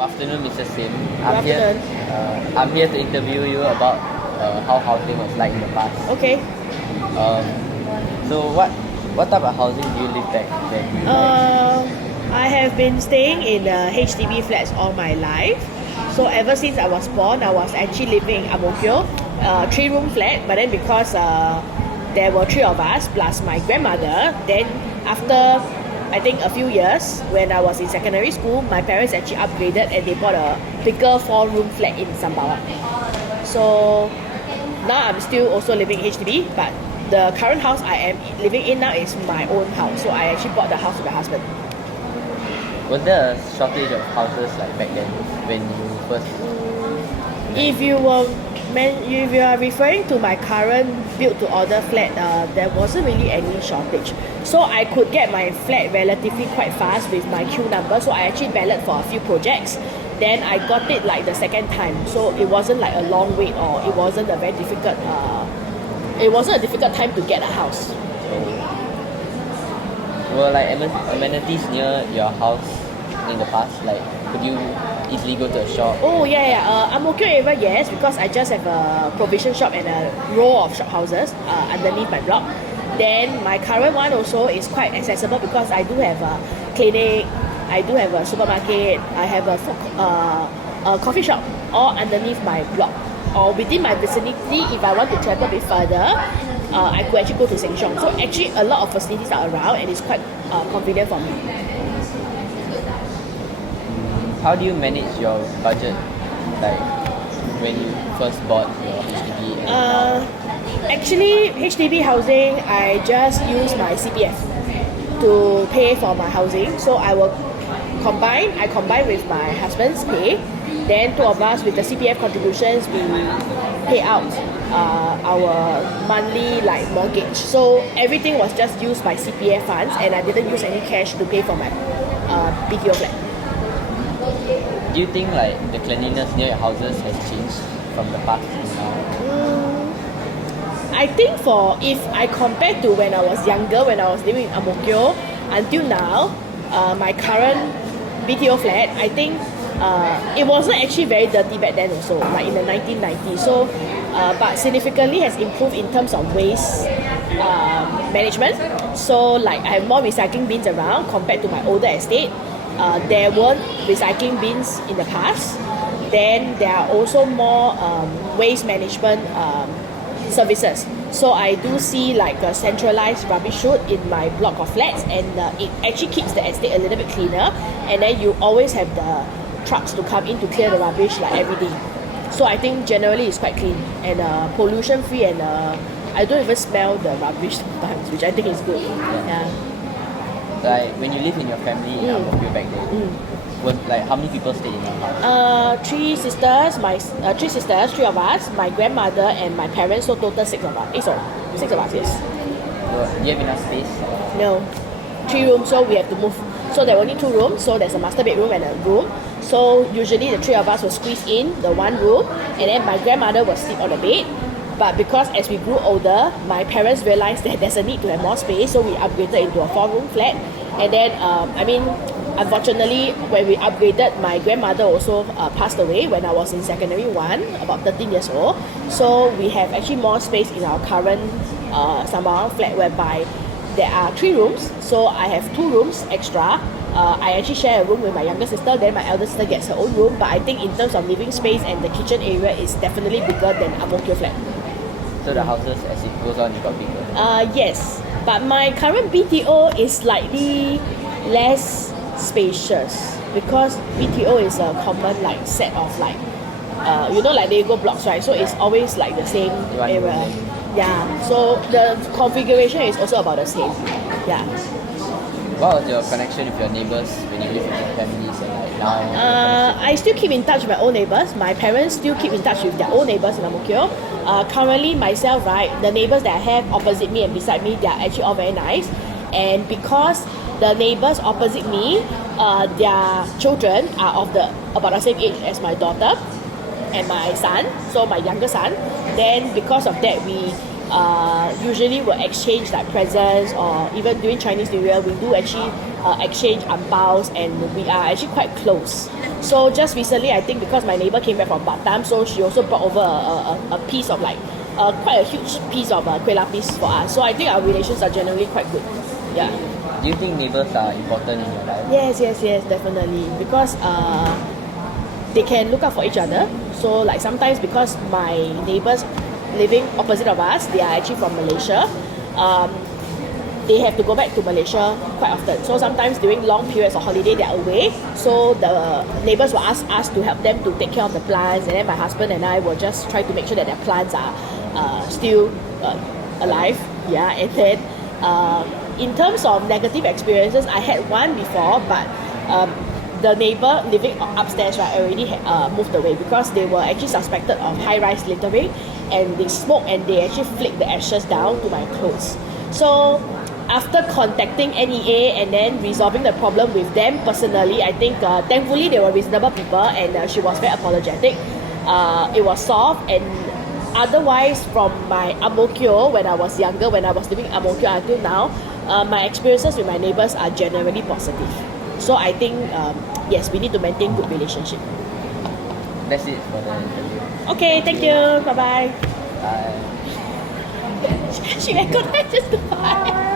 Afternoon, Mr. Sim. I'm here to interview you about how housing was like in the past. Okay. Um, so what type of housing do you live back then? I have been staying in HDB flats all my life. So ever since I was born, I was actually living in Ang Mo Kio, 3-room flat. But then because there were 3 of us plus my grandmother, then after I think a few years, when I was in secondary school, my parents actually upgraded and they bought a bigger 4-room flat in Sembawang. So now I'm still also living in HDB, but the current house I am living in now is my own house. So I actually bought the house with my husband. Was there a shortage of houses like back then when you first? If you are referring to my current build-to-order flat, there wasn't really any shortage. So I could get my flat relatively quite fast with my queue number. So I actually balloted for a few projects. Then I got it like the second time. So it wasn't like a long wait, or it wasn't a very difficult. It wasn't a difficult time to get a house. Were like amenities near your house in the past? Like, could you easily go to a shop? Oh yeah. Ang Mo Kio area, yes, because I just have a provision shop and a row of shop houses underneath my block. Then my current one also is quite accessible because I do have a clinic, I do have a supermarket, I have a coffee shop all underneath my block or within my vicinity. If I want to travel a bit further, I could actually go to Sheng Siong. So actually a lot of facilities are around and it's quite convenient for me. How do you manage your budget, like when you first bought your HDB? Actually, HDB housing, I just use my CPF to pay for my housing. So I combine with my husband's pay. Then 2 of us with the CPF contributions, we pay out our monthly like mortgage. So everything was just used by CPF funds, and I didn't use any cash to pay for my BTO flat. Do you think like the cleanliness near your houses has changed from the past to now? I think if I compare to when I was younger, when I was living in Ang Mo Kio, until now, my current BTO flat, I think it wasn't actually very dirty back then also, like in the 1990s. So, but significantly has improved in terms of waste management. So like I have more recycling bins around compared to my older estate. There weren't recycling bins in the past. Then there are also more waste management services. So I do see like a centralized rubbish chute in my block of flats, and it actually keeps the estate a little bit cleaner. And then you always have the trucks to come in to clear the rubbish like every day. So I think generally it's quite clean and pollution free, and I don't even smell the rubbish sometimes, which I think is good. Yeah. Like when you live in your family in Ang Mo Kio back then, like how many people stayed in your house? 3 sisters, 3 of us, my grandmother and my parents, so total 6 of us. 6 of us, yes. Do you have enough space? No, 3 rooms, so we have to move. So there are only 2 rooms, so there's a master bedroom and a room. So usually the 3 of us will squeeze in the 1 room, and then my grandmother will sleep on the bed. But because as we grew older, my parents realized that there's a need to have more space, so we upgraded into a 4-room flat. And then, unfortunately, when we upgraded, my grandmother also passed away when I was in secondary 1, about 13 years old. So we have actually more space in our current Sembawang flat, whereby there are 3 rooms. So I have 2 rooms extra. I actually share a room with my younger sister, then my elder sister gets her own room. But I think in terms of living space and the kitchen area is definitely bigger than Ang Mo Kio flat. So the houses, as it goes on, it got bigger? Yes. But my current BTO is slightly less spacious because BTO is a common like set of like, like Lego blocks, right? So it's always like the same area. Yeah. So the configuration is also about the same. Yeah. What was your connection with your neighbors when you live with your families and like now? I still keep in touch with my old neighbors. My parents still keep in touch with their old neighbors in Ang Mo Kio. Currently myself, right, the neighbors that I have opposite me and beside me, they are actually all very nice. And because the neighbors opposite me, their children are about the same age as my daughter and my son, so my younger son. Then because of that, we usually will exchange like presents, or even during Chinese New Year, we do actually exchange angpaos, and we are actually quite close. So just recently, I think because my neighbor came back from Batam, so she also brought over a piece of like quite a huge piece of kueh lapis for us. So I think our relations are generally quite good. Yeah. Do you think neighbors are important in your life? Yes, definitely. Because they can look out for each other. So like sometimes because my neighbors living opposite of us, they are actually from Malaysia. They have to go back to Malaysia quite often. So sometimes during long periods of holiday, they are away. So the neighbors will ask us to help them to take care of the plants, and then my husband and I will just try to make sure that their plants are still alive. Yeah, and then in terms of negative experiences, I had one before, but the neighbor living upstairs already moved away because they were actually suspected of high-rise littering, and they smoked and they actually flicked the ashes down to my clothes. So after contacting NEA and then resolving the problem with them personally, I think thankfully they were reasonable people, and she was very apologetic. It was solved, and otherwise from my Ang Mo Kio when I was younger, when I was living in Ang Mo Kio until now, my experiences with my neighbors are generally positive. So I think yes, we need to maintain good relationship. That's it for the interview. Okay, thank you. Bye bye. Bye. She recognizes the bye.